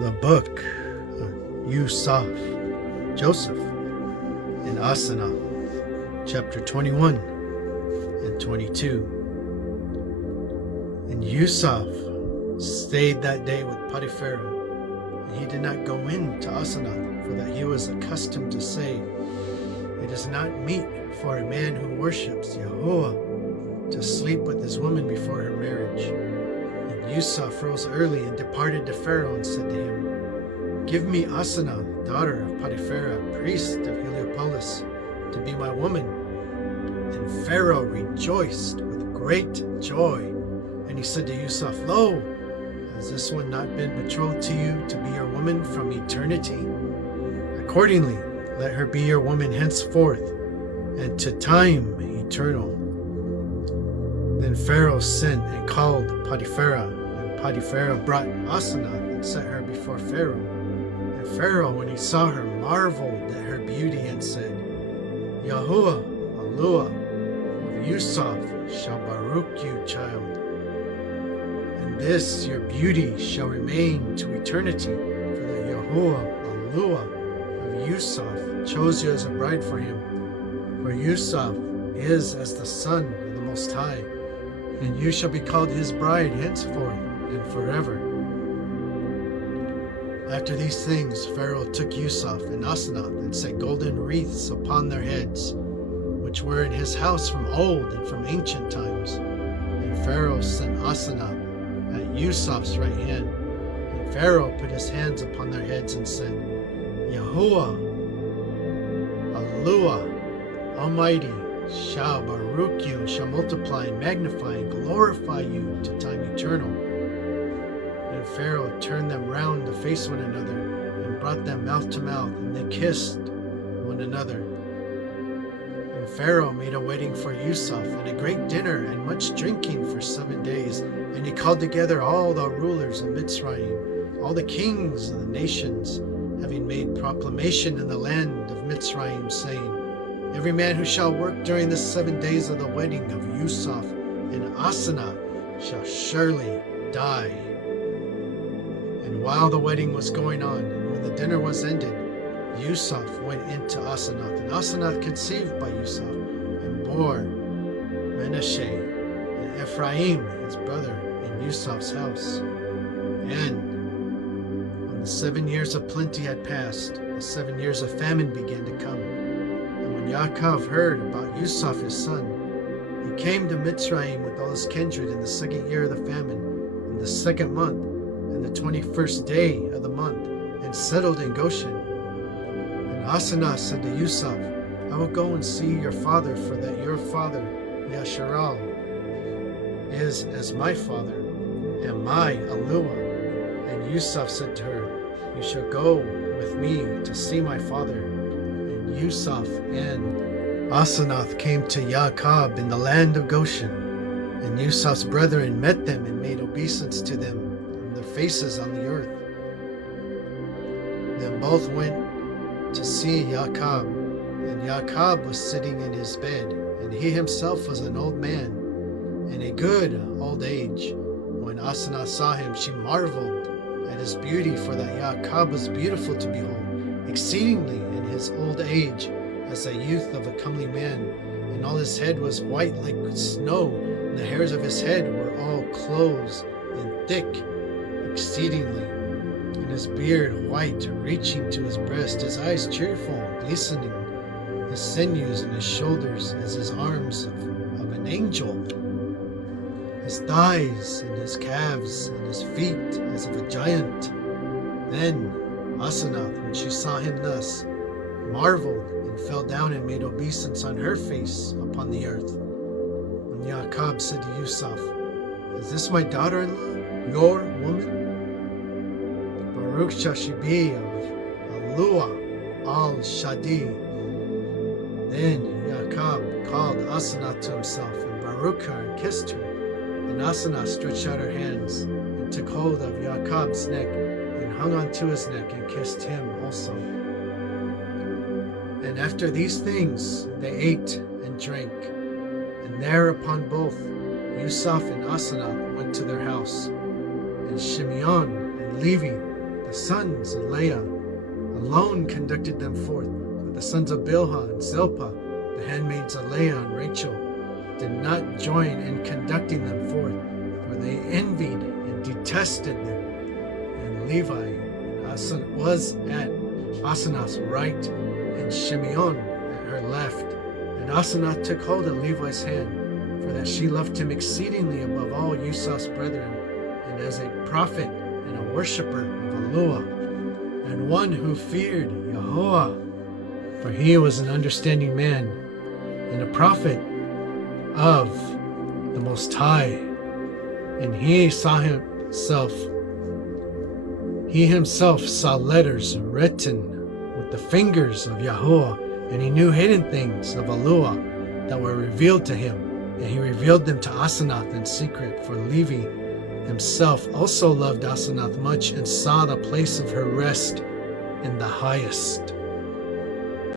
The book of Yusaf, Joseph, and ASANATH, chapter 21 and 22. And Yusaf stayed that day with Potiphar, and he did not go in to ASANATH, for that he was accustomed to say, "It is not meet for a man who worships Yahuwah to sleep with his woman before her marriage." Yusaf rose early and departed to Pharaoh and said to him, "Give me ASANATH, daughter of Potiphar, priest of Heliopolis, to be my woman." And Pharaoh rejoiced with great joy. And he said to Yusaf, "Lo, has this one not been betrothed to you to be your woman from eternity? Accordingly, let her be your woman henceforth, and to time eternal." Then Pharaoh sent and called Potiphar, and Potiphar brought ASANATH and set her before Pharaoh. And Pharaoh, when he saw her, marveled at her beauty and said, "Yahuwah, Allah of Yusaf, shall baruch you, child. And this your beauty shall remain to eternity, for that Yahuwah, Allah of Yusaf, chose you as a bride for him. For Yusaf is as the Son of the Most High, and you shall be called his bride henceforth and forever." After these things, Pharaoh took Yusaf and ASANATH and set golden wreaths upon their heads, which were in his house from old and from ancient times. And Pharaoh sent ASANATH at Yusaf's right hand. And Pharaoh put his hands upon their heads and said, "Yahuwah, Allah, Almighty, shall baruch you, and shall multiply and magnify and glorify you to time eternal." And Pharaoh turned them round to face one another and brought them mouth to mouth, and they kissed one another. And Pharaoh made a wedding for Yusaf and a great dinner and much drinking for 7 days. And he called together all the rulers of Mitzrayim, all the kings of the nations, having made proclamation in the land of Mitzrayim, saying, "Every man who shall work during the 7 days of the wedding of Yusaf and ASANATH shall surely die." And while the wedding was going on, and when the dinner was ended, Yusaf went into ASANATH, and ASANATH conceived by Yusaf, and bore Manasseh and Ephraim his brother in Yusaf's house. And when the 7 years of plenty had passed, the 7 years of famine began to come. When Yaakov heard about Yusaf his son, he came to Mitzrayim with all his kindred in the 2nd year of the famine, in the 2nd month, and the 21st day of the month, and settled in Goshen. And Asenath said to Yusaf, "I will go and see your father, for that your father, Yasharal, is as my father, and my Alua." And Yusaf said to her, "You shall go with me to see my father." Yusaf and ASANATH came to Yaakov in the land of Goshen, and Yusaf's brethren met them and made obeisance to them on their faces on the earth. Then both went to see Yaakov, and Yaakov was sitting in his bed, and he himself was an old man, in a good old age. When ASANATH saw him, she marveled at his beauty, for that Yaakov was beautiful to behold, exceedingly in his old age, as a youth of a comely man, and all his head was white like snow, and the hairs of his head were all close and thick exceedingly, and his beard white, reaching to his breast, his eyes cheerful, glistening, his sinews and his shoulders as his arms of an angel, his thighs and his calves and his feet as of a giant. Then ASANATH, when she saw him thus, marveled and fell down and made obeisance on her face upon the earth. When Yaakov said to Yusaf, "Is this my daughter-in-law, your woman? Baruch shall she be of Alua al-Shadi." Then Yaakov called ASANATH to himself, and baruch her and kissed her. And ASANATH stretched out her hands and took hold of Yaakov's neck, and hung onto his neck and kissed him also. And after these things they ate and drank. And thereupon both Yusaf and ASANATH went to their house. And Shimeon and Levi, The sons of Leah alone conducted them forth, but the sons of Bilhah and Zilpah, the handmaids of Leah and Rachel, did not join in conducting them forth, for they envied and detested them. And Levi was at ASANATH's right, and Shimeon at her left. And ASANATH took hold of Levi's hand, for that she loved him exceedingly above all Yusaf's brethren, and as a prophet and a worshipper of Allah, and one who feared Yahweh. For he was an understanding man, and a prophet of the Most High. And he himself saw letters written with the fingers of Yahweh, and he knew hidden things of Allah that were revealed to him, and he revealed them to ASANATH in secret. For Levi himself also loved ASANATH much, and saw the place of her rest in the highest.